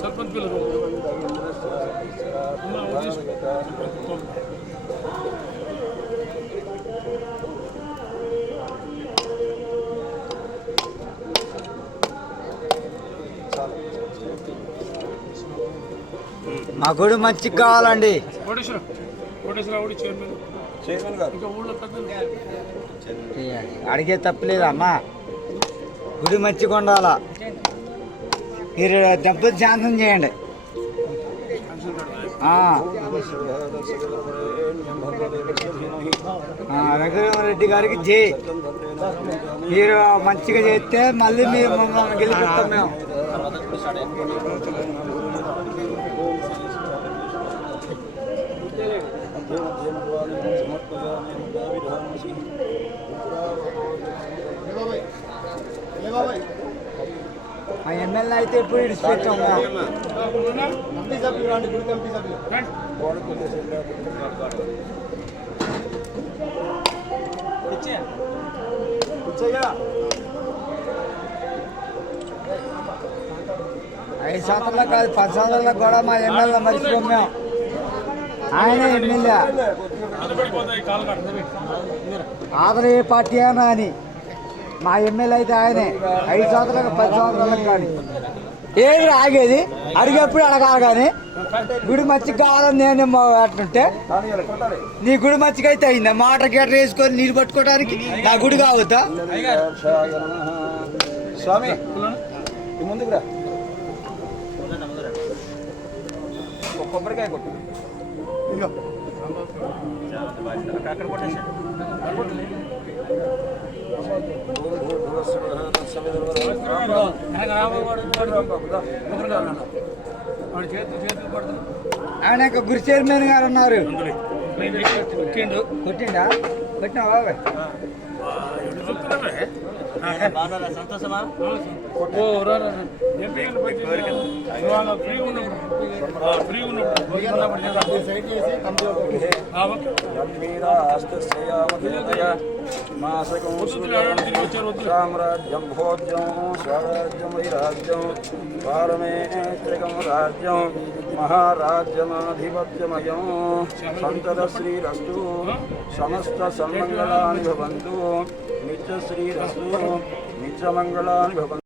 Sarpanch bill మా గుడి మంచిగా కావాలండి. అడిగే తప్పలేదమ్మా, గుడి మంచిగా ఉండాలా. మీరు దెబ్బలు శాంతం చేయండి. రఘురామరెడ్డి గారికి జై. మీరు మంచిగా చేస్తే మళ్ళీ మీరు మమ్మల్ని గెలిపిస్తాం మేము. మా ఎమ్మెల్యే అయితే ఎప్పుడు ఇడిచిపెట్టాం మేము. ఐదు సంవత్సరాల కాదు, 10 సంవత్సరాలకు కూడా మా ఎమ్మెల్యే మర్చిపోం మేము. ఆయన ఎమ్మెల్యే ఆదర ఏ పార్టీ అయినా అని మా ఎమ్మెల్యే అయితే ఆయనే. 5 సంవత్సరాలకు 10 సంవత్సరాలకు కానీ ఏమి ఆగేది, అడిగేప్పుడు అడగాలి. కానీ గుడి మంచిగా కావాలని నేను అట్లుంటే నీ గుడి మంచిగా అయితే అయిందా? మాట గేట వేసుకొని నీరు పట్టుకోవడానికి నా గుడి కావద్దా? స్వామి ముందుకు రా, కొబ్బరికాయ కొట్టు. అక్కడ కొట్టేసి ఆయన గురి చైర్మన్ గారు ఉన్నారు. కొట్టిండా? కొట్టినా బాబాయ్? సంతోషమా? సామ్రాజ్యం భోజ్యం స్వరాజ్యం వైరాజ్యం పారమేత్రికం రాజ్యం మహారాజ్యమాధిపత్యమయం సంతత శ్రీరస్తు సమస్త సన్మంగళాని భవంతు. నిత్య శ్రీరస్తు నిత్యమంగళాని భవంతు.